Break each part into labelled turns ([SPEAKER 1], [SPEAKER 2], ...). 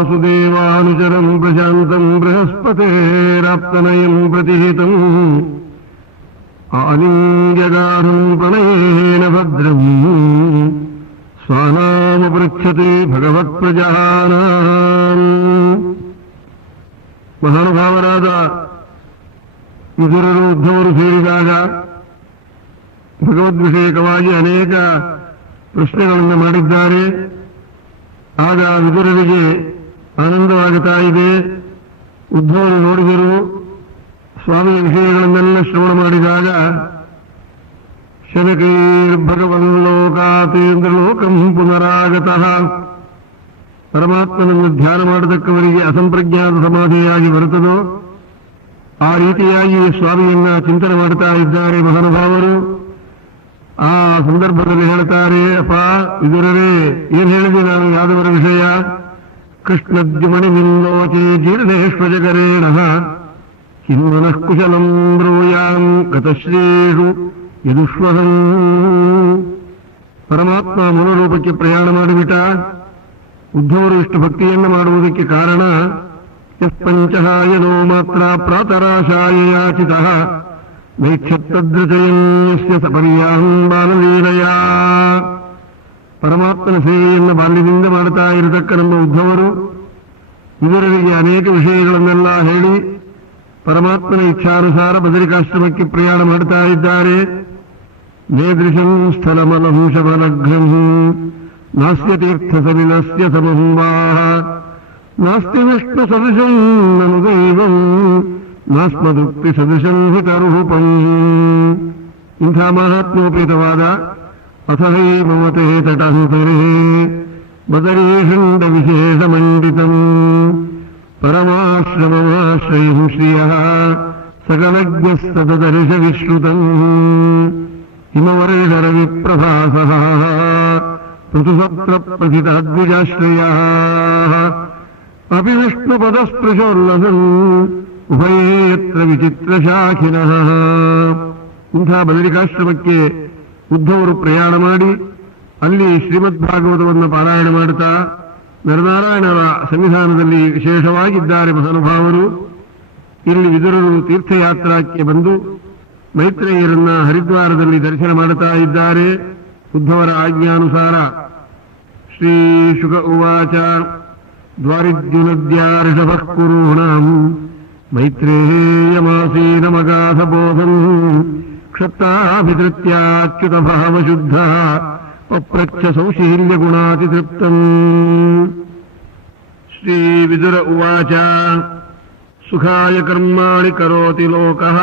[SPEAKER 1] सवासुदेवानुचरम् प्रशान्तम् बृहस्पतेराप्तनयम् प्रतिहितम् आलिङ्ग्यगाढम् प्रणयेन भद्रम् स्वानामपृच्छति भगवत्प्रजानाम् ಮಹಾನುಭಾವರಾದ ವಿದುರರು ಉದ್ಧವರು ಸೇರಿದಾಗ ಭಗವದ್ವಿಷಯಕವಾಗಿ ಅನೇಕ ಪ್ರಶ್ನೆಗಳನ್ನು ಮಾಡಿದ್ದಾರೆ ಆಗ ವಿದುರರಿಗೆ ಆನಂದವಾಗುತ್ತಾ ಇದೆ. ಉದ್ಧವರು ನೋಡಿದರು ಸ್ವಾಮಿಯ ವಿಷಯಗಳನ್ನೆಲ್ಲ ಶ್ರವಣ ಮಾಡಿದಾಗ ಶನಕೈರ್ಭಗವನ್ ಲೋಕಾತೇಂದ್ರ ಲೋಕಂ ಪುನರಾಗತಃ ಪರಮಾತ್ಮನನ್ನು ಧ್ಯಾನ ಮಾಡತಕ್ಕವರಿಗೆ ಅಸಂಪ್ರಜ್ಞಾತ ಸಮಾಧಿಯಾಗಿ ಬರುತ್ತದೋ, ಆ ರೀತಿಯಾಗಿ ಸ್ವಾಮಿಯನ್ನ ಚಿಂತನೆ ಮಾಡುತ್ತಾ ಇದ್ದಾರೆ ಮಹಾನುಭಾವರು. ಆ ಸಂದರ್ಭದಲ್ಲಿ ಹೇಳ್ತಾರೆ, ಅಪ್ಪ ಇದರೇ ಏನ್ ಹೇಳಿದೆ ನಾನು, ಯಾದವರ ವಿಷಯ? ಕೃಷ್ಣದ್ಯುಮಣಿ ನಿಲ್ಲೋಚಿ ಜೀರ್ಣೇಶ್ವಜಗರೇಣ ಕಿನ್ಮನಃ ಕುಶಲಂ ಬ್ರೂಯಾಂ ಗತಶ್ರೇಷು ಯದುಷ್ವಹಂ ಪರಮಾತ್ಮ ಮನೋರೂಪಕ್ಕೆ ಪ್ರಯಾಣ ಮಾಡಿಬಿಟ್ಟ. ಉದ್ಧವರು ಇಷ್ಟು ಭಕ್ತಿಯನ್ನು ಮಾಡುವುದಕ್ಕೆ ಕಾರಣ, ಯಸ್ಪಂಚಹಾಯನೋ ಮಾತ್ರ ಪ್ರಾತರಾಶಾಯ ಯಾಚಿತ ನೈಕ್ಷತ್ತದೃಚಯನ್ಯಸ್ಯ ಸಪರ್ಯಾಂ ಬಾಲಲೀಲೆಯ ಪರಮಾತ್ಮನ ಸೇವೆಯನ್ನು ಬಾಲ್ಯದಿಂದ ಮಾಡುತ್ತಾ ಇರತಕ್ಕ ನಮ್ಮ ಉದ್ಧವರು ಇದರಿಗೆ ಅನೇಕ ವಿಷಯಗಳನ್ನೆಲ್ಲ ಹೇಳಿ ಪರಮಾತ್ಮನ ಇಚ್ಛಾನುಸಾರ ಬದರಿಕಾಶ್ರಮಕ್ಕೆ ಪ್ರಯಾಣ ಮಾಡುತ್ತಾ ಇದ್ದಾರೆ ನೇದೃಶಂ ಸ್ಥಳಮಲಂ ಶಬಲಘ್ರಂ ನಾಸ್ಯ ತೀರ್ಥಸಲಿಲಸ್ಯ ಸಮಂವಾಹ ನಾಸ್ತಿ ವಿಷ್ಣು ಸದೃಶಂ ನನು ದೈವಂ నాస్మదుక్తి సదృశం హృతరూపం ఇంత మహాత్మోపేతవాద అసహై మమతే తటహుతరే బదరీషుండ విశేషమండితం పరమాశ్రమమాశ్రయం శ్రియ సకలజ్ఞస్తదర్శ విశ్రుతం హిమవరేషర విప్రభాస ఋతుసప్త ప్రథితాద్విజాశ్రయా అపి విష్ణుపదస్పృశోల్లసన్ ಪ್ರಥಿತಾದ್ವಿಜಾಶ್ರಯಾः ವಿಚಿತ್ರ ಶಾಖಿನ ಉಭಯೇತ್ರ ಇಂಥ ಬದರಿಕಾಶ್ರಮಕ್ಕೆ ಉದ್ಧವರು ಪ್ರಯಾಣ ಮಾಡಿ, ಅಲ್ಲಿ ಶ್ರೀಮದ್ ಭಾಗವತವನ್ನು ಪಾರಾಯಣ ಮಾಡುತ್ತಾ, ನರನಾರಾಯಣರ ಸನ್ನಿಧಾನದಲ್ಲಿ ವಿಶೇಷವಾಗಿದ್ದಾರೆ ಮಹಾನುಭಾವರು. ಇಲ್ಲಿ ವಿದುರರು ತೀರ್ಥಯಾತ್ರಾಕ್ಕೆ ಬಂದು ಮೈತ್ರೇಯರನ್ನ ಹರಿದ್ವಾರದಲ್ಲಿ ದರ್ಶನ ಮಾಡುತ್ತಾ ಇದ್ದಾರೆ. ಉದ್ಧವರ ಆಜ್ಞಾನುಸಾರ ಶ್ರೀ ಶುಕ ಉವಾಚ ದ್ವಾರಿದ್ಯುನದ್ಯಾರ್ಷಭಃ ಕುರುಣಾಂ मैत्रेयमासीनमगाधबोधम् क्षत्ताभितृत्याच्युतभावशुद्धः पप्रच्छ सौशील्यगुणातितृप्तम् श्रीविदुर उवाच सुखाय कर्माणि करोति लोकः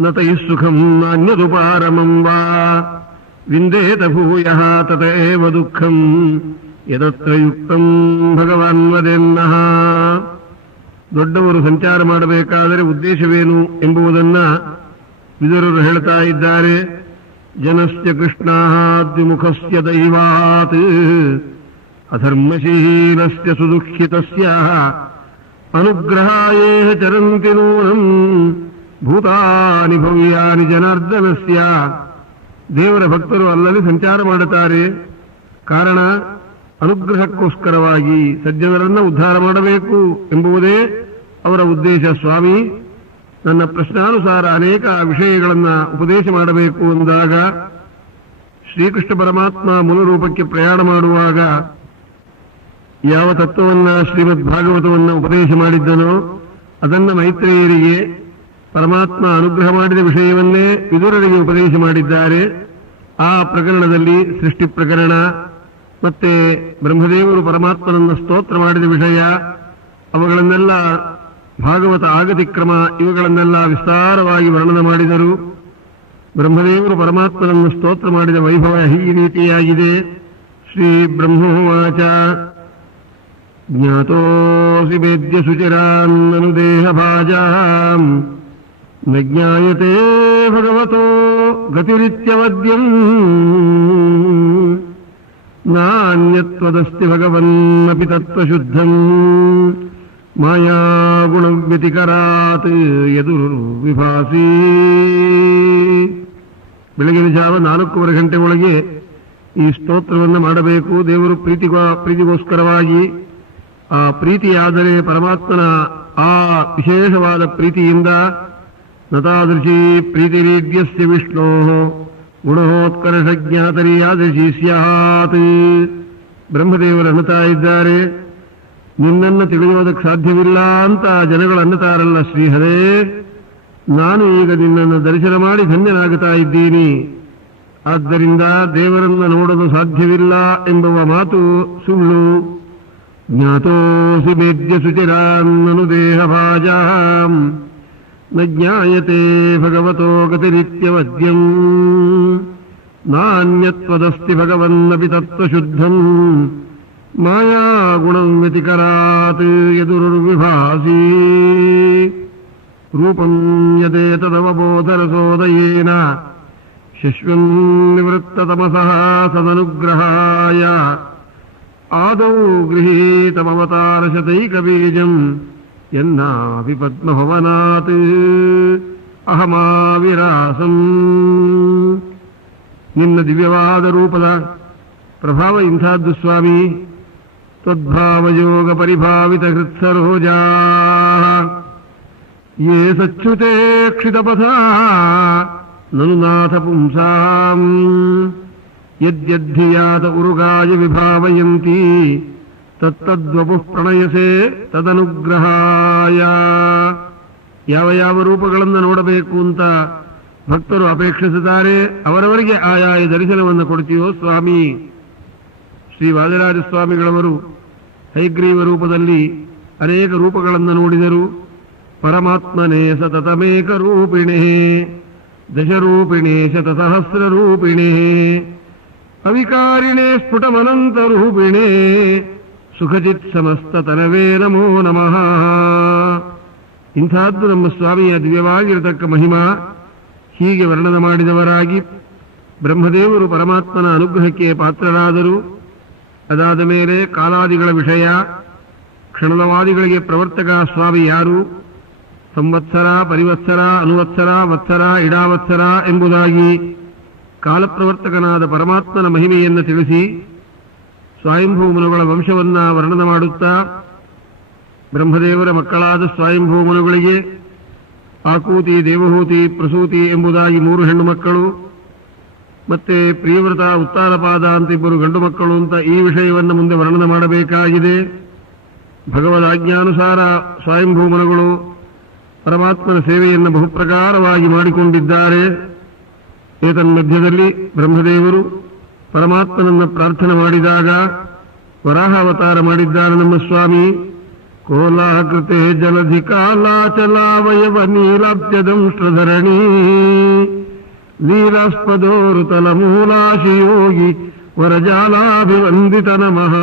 [SPEAKER 1] न तैः सुखम् नान्यदुपारमम् वा विन्देत भूयः तत एव दुःखम् यदत्र युक्तम् भगवान् वदेन्नः ದೊಡ್ಡವರು ಸಂಚಾರ ಮಾಡಬೇಕಾದರೆ ಉದ್ದೇಶವೇನು ಎಂಬುದನ್ನ ವಿದುರರು ಹೇಳ್ತಾ ಇದ್ದಾರೆ. ಜನಸ್ಯ ಕೃಷ್ಣಾದ್ವಿಮುಖಸ್ಯ ದೈವಾತ್. ಅಧರ್ಮಶೀಲಸ್ಯ ಸುದುಃಖಿತಸ್ಯ. ಅನುಗ್ರಹಾಯೇ ಚರಂತಿ ನೂನಂ. ಭೂತಾನಿ ಭವ್ಯಾನಿ ಜನಾರ್ದನಸ್ಯ. ದೇವರ ಭಕ್ತರು ಅಲ್ಲದೆ ಸಂಚಾರ ಮಾಡುತ್ತಾರೆ. ಕಾರಣ ಅನುಗ್ರಹಕ್ಕೋಸ್ಕರವಾಗಿ ಸಜ್ಜನರನ್ನ ಉದ್ಧಾರ ಮಾಡಬೇಕು ಎಂಬುದೇ ಅವರ ಉದ್ದೇಶ ಸ್ವಾಮಿ. ನನ್ನ ಪ್ರಶ್ನಾನುಸಾರ ಅನೇಕ ವಿಷಯಗಳನ್ನ ಉಪದೇಶ ಮಾಡಬೇಕು ಎಂದಾಗ ಶ್ರೀಕೃಷ್ಣ ಪರಮಾತ್ಮ ಮೂಲರೂಪಕ್ಕೆ ಪ್ರಯಾಣ ಮಾಡುವಾಗ ಯಾವ ತತ್ವವನ್ನ ಶ್ರೀಮದ್ ಭಾಗವತವನ್ನ ಉಪದೇಶ ಮಾಡಿದ್ದನೋ ಅದನ್ನ ಮೈತ್ರೇಯರಿಗೆ ಪರಮಾತ್ಮ ಅನುಗ್ರಹ ಮಾಡಿದ ವಿಷಯವನ್ನೇ ವಿದುರರಿಗೆ ಉಪದೇಶ ಮಾಡಿದ್ದಾರೆ. ಆ ಪ್ರಕರಣದಲ್ಲಿ ಸೃಷ್ಟಿ ಪ್ರಕರಣ ಮತ್ತೆ ಬ್ರಹ್ಮದೇವರು ಪರಮಾತ್ಮನನ್ನು ಸ್ತೋತ್ರ ಮಾಡಿದ ವಿಷಯ, ಅವುಗಳನ್ನೆಲ್ಲ ಭಾಗವತ ಆಗತಿ ಕ್ರಮ ಇವುಗಳನ್ನೆಲ್ಲ ವಿಸ್ತಾರವಾಗಿ ವರ್ಣನೆ ಮಾಡಿದರು. ಬ್ರಹ್ಮದೇವರು ಪರಮಾತ್ಮನನ್ನು ಸ್ತೋತ್ರ ಮಾಡಿದ ವೈಭವ ಈ ರೀತಿಯಾಗಿದೆ. ಶ್ರೀ ಬ್ರಹ್ಮೋವಾಚ. ಜ್ಞಾತೋಸಿ ವೇದ್ಯ ಸುಚಿರಾನ್ನನು ದೇಹ ಭಾಜಾಂ ನ ಜ್ಞಾಯತೆ ಭಗವತೋ ಗತಿರಿತ್ಯವದ್ಯಂ. ನಾನ್ಯತ್ವದಸ್ತಿ ಭಗವನ್ನಪಿ ತತ್ವಶುದ್ಧಂ. ಮಾಯಾಗುಣವ್ಯತಿಕರಾತ್ ಎದುರು ವಿಭಾಸಿ. ಬೆಳಗಿನ ಜಾವ ನಾಲ್ಕೂವರೆ ಗಂಟೆ ಒಳಗೆ ಈ ಸ್ತೋತ್ರವನ್ನು ಮಾಡಬೇಕು. ದೇವರು ಪ್ರೀತಿಗೋ, ಪ್ರೀತಿಗೋಸ್ಕರವಾಗಿ ಆ ಪ್ರೀತಿಯಾದರೆ ಪರಮಾತ್ಮನ ಆ ವಿಶೇಷವಾದ ಪ್ರೀತಿಯಿಂದ ನತಾದೃಶಿ ಪ್ರೀತಿರೀಡ್ಯಸ್ಯ ವಿಷ್ಣೋ. ಗುಣೋತ್ಕರ್ಷ ಶಿಷ್ಯಾತ್ ಬ್ರಹ್ಮದೇವರು ಅನ್ನುತ್ತಾ ಇದ್ದಾರೆ. ನಿನ್ನನ್ನು ತಿಳಿಯೋದಕ್ಕೆ ಸಾಧ್ಯವಿಲ್ಲ ಅಂತ ಜನಗಳು ಅನ್ನುತ್ತಾರಲ್ಲ ಶ್ರೀಹರೇ. ನಾನು ಈಗ ನಿನ್ನನ್ನು ದರ್ಶನ ಮಾಡಿ ಧನ್ಯನಾಗುತ್ತಾ ಇದ್ದೀನಿ. ಆದ್ದರಿಂದ ದೇವರನ್ನ ನೋಡಲು ಸಾಧ್ಯವಿಲ್ಲ ಎಂಬುವ ಮಾತು ಸುಳ್ಳು. ಜ್ಞಾತೋಸಿ ಮೇದ್ಯ ದೇಹ ದೇಹಭಾಜಾಂ. न ज्ञायते भगवतो गतिरित्यवद्यम् नान्यत्वदस्ति भगवन्नपि तत्त्वशुद्धम् मायागुणम् व्यतिकरात् यदुरुर्विभासी रूपम् यदेतदवबोधरसोदयेन शिश्वम् निवृत्ततमसः सदनुग्रहाय आदौ गृहीतमवतारशतैकबीजम् ఎన్నాపి పద్మభవనాత్? అహమావిరాసం. నిన్న దివ్యవాద రూపದ ప్రభావ ఇంಥాద్దు స్వామి త్వద్భావయోగ పరిభావిత హృత్సరోజా ఏ సచ్యుతే క్షితపథా? నను నాథ పుంసాం ఉరుగాయ విభావయంతి. ತತ್ತದ್ವಪುಃ ಪ್ರಣಯಸೆ ತದನುಗ್ರಹಾಯ. ಯಾವ ಯಾವ ರೂಪಗಳನ್ನು ನೋಡಬೇಕು ಅಂತ ಭಕ್ತರು ಅಪೇಕ್ಷಿಸುತ್ತಾರೆ, ಅವರವರಿಗೆ ಆಯಾಯ ದರ್ಶನವನ್ನು ಕೊಡ್ತೀಯೋ ಸ್ವಾಮಿ. ಶ್ರೀ ವಾದಿರಾಜ ಸ್ವಾಮಿಗಳವರು ಹೈಗ್ರೀವ ರೂಪದಲ್ಲಿ ಅನೇಕ ರೂಪಗಳನ್ನು ನೋಡಿದರು. ಪರಮಾತ್ಮನೇ ಸತತಮೇಕ ರೂಪಿಣೇ, ದಶರೂಪಿಣೇ ಶತಸಹಸ್ರ ರೂಪಿಣೇ, ಅವಿಕಾರಿಣೇ ಸ್ಫುಟಮನಂತ ರೂಪಿಣೇ ಸುಖಜಿತ್ ಸಮಸ್ತ ತನವೇ ನಮೋ ನಮಃ. ಇಂಥದ್ದು ನಮ್ಮ ಸ್ವಾಮಿಯ ದಿವ್ಯವಾಗಿರತಕ್ಕ ಮಹಿಮಾ. ಹೀಗೆ ವರ್ಣನ ಮಾಡಿದವರಾಗಿ ಬ್ರಹ್ಮದೇವರು ಪರಮಾತ್ಮನ ಅನುಗ್ರಹಕ್ಕೆ ಪಾತ್ರರಾದರು. ಅದಾದ ಮೇಲೆ ಕಾಲಾದಿಗಳ ವಿಷಯ ಕ್ಷಣದವಾದಿಗಳಿಗೆ ಪ್ರವರ್ತಕ ಸ್ವಾಮಿ ಯಾರು? ಸಂವತ್ಸರ, ಪರಿವತ್ಸರ, ಅನುವತ್ಸರ ವತ್ಸರ ಇಡಾವತ್ಸರ ಎಂಬುದಾಗಿ ಕಾಲಪ್ರವರ್ತಕನಾದ ಪರಮಾತ್ಮನ ಮಹಿಮೆಯನ್ನು ತಿಳಿಸಿ ಸ್ವಯಂಭೂಮನುಗಳ ವಂಶವನ್ನ ವರ್ಣನ ಮಾಡುತ್ತಾ ಬ್ರಹ್ಮದೇವರ ಮಕ್ಕಳಾದ ಸ್ವಾಯಂಭೂಮನುಗಳಿಗೆ ಆಕೂತಿ, ದೇವಹೂತಿ, ಪ್ರಸೂತಿ ಎಂಬುದಾಗಿ ಮೂರು ಹೆಣ್ಣು ಮಕ್ಕಳು ಮತ್ತೆ ಪ್ರಿಯವ್ರತ, ಉತ್ತಾರಪಾದ ಅಂತ ಇಬ್ಬರು ಗಂಡು ಮಕ್ಕಳು ಅಂತ ಈ ವಿಷಯವನ್ನು ಮುಂದೆ ವರ್ಣನ ಮಾಡಬೇಕಾಗಿದೆ. ಭಗವದ್ ಆಜ್ಞಾನುಸಾರ ಸ್ವಯಂಭೂಮನಗಳು ಪರಮಾತ್ಮನ ಸೇವೆಯನ್ನು ಬಹುಪ್ರಕಾರವಾಗಿ ಮಾಡಿಕೊಂಡಿದ್ದಾರೆ. ಏತನ್ಮಧ್ಯದಲ್ಲಿ ಬ್ರಹ್ಮದೇವರು ಪರಮಾತ್ಮನನ್ನ ಪ್ರಾರ್ಥನೆ ಮಾಡಿದಾಗ ವರಾಹ ಅವತಾರ ಮಾಡಿದ್ದಾರೆ ನಮ್ಮ ಸ್ವಾಮಿ. ಕೋಲಾಕೃತೆ ಜಲಧಿ ಕಾಲಾಚಲಾವಯವ ನೀಲಾಬ್ಜದಂಶ್ರಧರಣಿ ಮೂಲಾಶಿ ಮೂಲಾಶಿಯೋಗಿ ವರಜಾಲಾಭಿವಂದಿತ ನಮಃ.